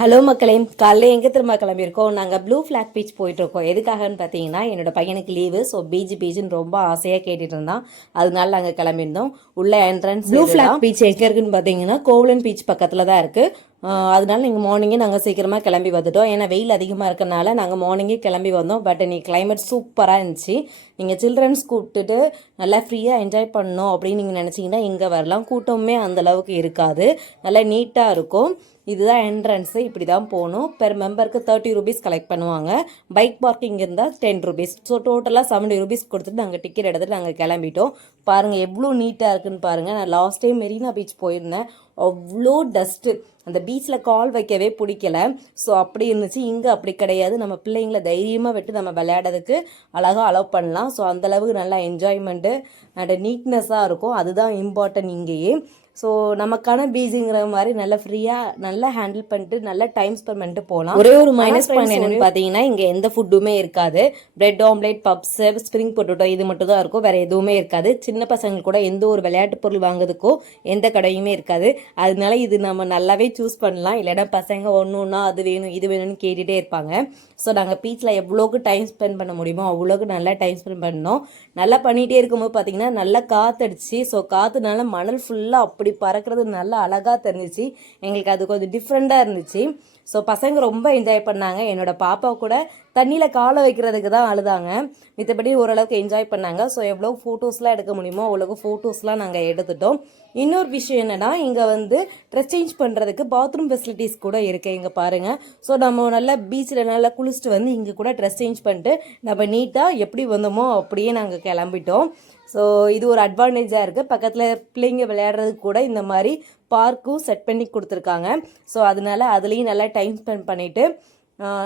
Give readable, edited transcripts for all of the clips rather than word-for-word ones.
Hello மக்களே, காலைல எங்கே திரும்ப கிளம்பியிருக்கோம். நாங்கள் ப்ளூ ஃப்ளாக் பீச் போயிட்டுருக்கோம். எதுக்காகன்னு பார்த்தீங்கன்னா, என்னோட பையனுக்கு லீவு. ஸோ பீச்சுன்னு ரொம்ப ஆசையாக கேட்டுட்டு இருந்தான். அதனால நாங்கள் கிளம்பியிருந்தோம். உள்ள என்ட்ரன்ஸ் ப்ளூ ஃப்ளாக் பீச் எங்கே இருக்குன்னு பார்த்தீங்கன்னா, கோவலன் பீச் பக்கத்தில் தான் இருக்குது. அதனால நீங்கள் மார்னிங்கே நாங்கள் சீக்கிரமாக கிளம்பி வந்துட்டோம். ஏன்னா வெயில் அதிகமாக இருக்கனால நாங்கள் மார்னிங்கே கிளம்பி வந்தோம். பட் இன்னைக்கு கிளைமேட் சூப்பராக இருந்துச்சு. நீங்கள் சில்ட்ரன்ஸ் கூப்பிட்டுட்டு நல்லா ஃப்ரீயாக என்ஜாய் பண்ணணும் அப்படின்னு நீங்கள் நினச்சிங்கன்னா இங்கே வரலாம். கூட்டமே அந்தளவுக்கு இருக்காது. நல்லா நீட்டாக இருக்கும். இதுதான் என்ட்ரன்ஸு. இப்படி தான் போகணும். பெர் மெம்பருக்கு 30 ரூபீஸ் கலெக்ட் பண்ணுவாங்க. பைக் பார்க்கிங் இருந்தால் 10 ரூபீஸ். ஸோ டோட்டலாக 70 ரூபீஸ் கொடுத்துட்டு நாங்கள் டிக்கெட் எடுத்துகிட்டு நாங்கள் கிளம்பிட்டோம். பாருங்கள் எவ்வளோ நீட்டாக இருக்குன்னு பாருங்கள். நான் லாஸ்ட் டைம் மெரினா பீச் போயிருந்தேன். அவ்வளோ டஸ்ட்டு. அந்த பீச்சில் கால் வைக்கவே பிடிக்கல. ஸோ அப்படி இருந்துச்சு. இங்கே அப்படி கிடையாது. நம்ம பிள்ளைங்களை தைரியமாக விட்டு நம்ம விளையாடுறதுக்கு அழகாக அலோவ் பண்ணலாம். ஸோ அந்தளவுக்கு நல்லா என்ஜாய்மெண்ட்டு அண்ட் நீட்னஸாக இருக்கும். அதுதான் இம்பார்ட்டன்ட் இங்கேயே. ஸோ நமக்கான பீச்சுங்கிற மாதிரி நல்லா ஃப்ரீயாக நல்லா ஹேண்டில் பண்ணிட்டு நல்லா டைம் ஸ்பெண்ட் பண்ணிட்டு போகலாம். ஒரே ஒரு மைனஸ் பாயிண்ட் என்னன்னு பார்த்தீங்கன்னா, இங்கே எந்த ஃபுட்டுமே இருக்காது. Bread omelette, puffs, spring potato இது மட்டும் தான் இருக்கும். வேறு எதுவுமே இருக்காது. சின்ன பசங்க கூட எந்த ஒரு விளையாட்டு பொருள் வாங்குறதுக்கோ எந்த கடையுமே இருக்காது. அதனால இது நம்ம நல்லாவே சூஸ் பண்ணலாம். இல்லைன்னா பசங்க ஒன்றுன்னா அது வேணும் இது வேணும்னு கேட்டுகிட்டே இருப்பாங்க. ஸோ நாங்கள் பீச்சில் எவ்வளோக்கு டைம் ஸ்பெண்ட் பண்ண முடியுமோ அவ்வளோக்கு நல்லா டைம் ஸ்பெண்ட் பண்ணோம். நல்லா பண்ணிகிட்டே இருக்கும்போது பார்த்தீங்கன்னா நல்லா காற்றடிச்சு. ஸோ காற்றுனால மணல் ஃபுல்லாக அப்படி பறக்கிறது நல்லா அழகாக தெரிஞ்சிச்சு. எங்களுக்கு அது கொஞ்சம் டிஃப்ரெண்ட்டாக இருந்துச்சு. ஸோ பசங்க ரொம்ப என்ஜாய் பண்ணாங்க. என்னோட பாப்பா கூட தண்ணியில் காலை வைக்கிறதுக்கு தான் அழுதாங்க. மித்தபடி ஓரளவுக்கு என்ஜாய் பண்ணாங்க. ஸோ எவ்வளோ ஃபோட்டோஸ்லாம் எடுக்க முடியுமோ அவ்வளோக்கு ஃபோட்டோஸ்லாம் நாங்கள் எடுத்துட்டோம். இன்னொரு விஷயம் என்னென்னா, இங்கே ட்ரெஸ் சேஞ்ச் பண்ணுறதுக்கு பாத்ரூம் ஃபெசிலிட்டிஸ் கூட இருக்குது. இங்கே பாருங்கள். ஸோ நம்ம நல்லா பீச்சில் நல்லா குளிச்சுட்டு இங்கே கூட ட்ரெஸ் சேஞ்ச் பண்ணிட்டு நம்ம நீட்டாக எப்படி வந்தோமோ அப்படியே நாங்கள் கிளம்பிட்டோம். ஸோ இது ஒரு அட்வான்டேஜாக இருக்குது. பக்கத்தில் பிள்ளைங்க விளையாடுறதுக்கு கூட இந்த மாதிரி பார்க்கும் செட் பண்ணி கொடுத்துருக்காங்க. ஸோ அதனால அதுலேயும் நல்லா டைம் ஸ்பெண்ட் பண்ணிவிட்டு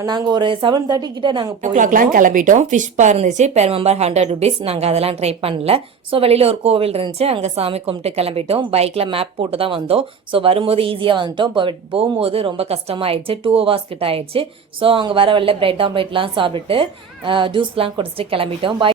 நாங்கள் ஒரு 7:30 கிட்ட நாங்கள் போய்லாம் கிளம்பிட்டோம். ஃபிஷ்பாக இருந்துச்சு. Per member 100 rupees. நாங்கள் அதெல்லாம் ட்ரை பண்ணல. ஸோ வெளியில் ஒரு கோவில் இருந்துச்சு. அங்கே சாமி கும்பிட்டு கிளம்பிட்டோம். பைக்கில் மேப் போட்டு தான் வந்தோம். ஸோ வரும்போது ஈஸியாக வந்துட்டோம். போகும்போது ரொம்ப கஷ்டமாக ஆயிடுச்சு. 2 hours கிட்ட ஆயிடுச்சு. ஸோ அங்கே வர வழியில் பிரெட் ஆம்லேட்லாம் சாப்பிட்டுட்டு ஜூஸ்லாம் குடிச்சிட்டு கிளம்பிட்டோம்.